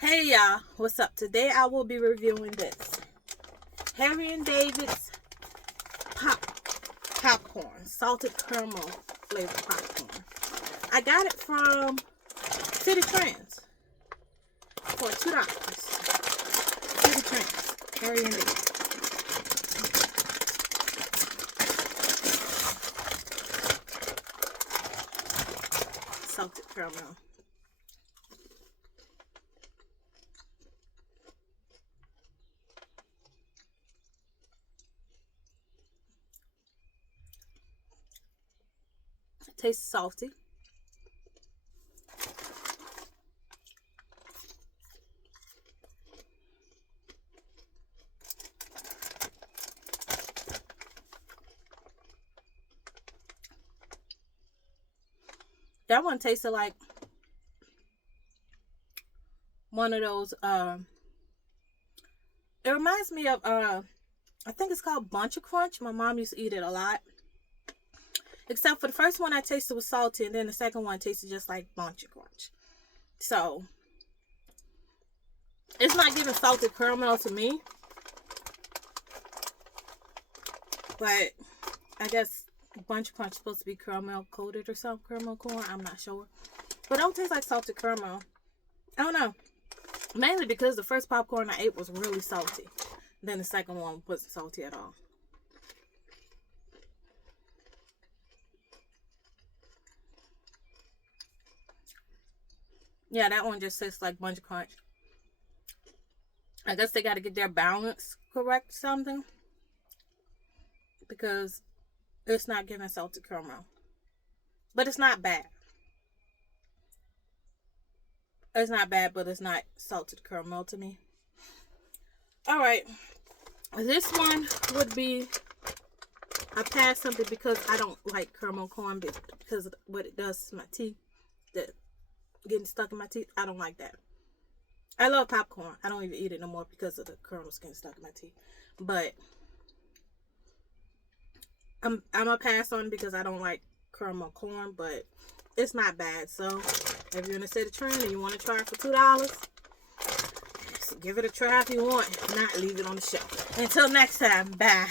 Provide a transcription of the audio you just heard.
Hey y'all, what's up? Today I will be reviewing this Harry and David's popcorn, salted caramel flavored popcorn. I got it from City Trends for $2. City Trends, Harry and David. Salted caramel. It tastes salty. That one tasted like one of those, it reminds me of, I think it's called Bunch of Crunch. My mom used to eat it a lot. Except for the first one I tasted was salty, and then the second one tasted just like Bunch of Crunch. So, it's not giving salted caramel to me. But, I guess Bunch of Crunch is supposed to be caramel coated or something. Caramel corn, I'm not sure. But it don't taste like salted caramel. I don't know. Mainly because the first popcorn I ate was really salty. Then the second one wasn't salty at all. Yeah, that one just tastes like Bunch of Crunch. I guess they got to get their balance correct or something. Because it's not giving salted caramel. But it's not bad. It's not bad, but it's not salted caramel to me. Alright. This one would be I pass something because I don't like caramel corn because of what it does to my teeth. Getting stuck in my teeth. I don't like that. I love popcorn. I don't even eat it no more because of the kernels getting stuck in my teeth. But I'm a pass on because I don't like caramel corn, but it's not bad. So if you're in a City Trend and you want to try it for $2, give it a try if you want. If not, leave it on the shelf. Until next time, bye.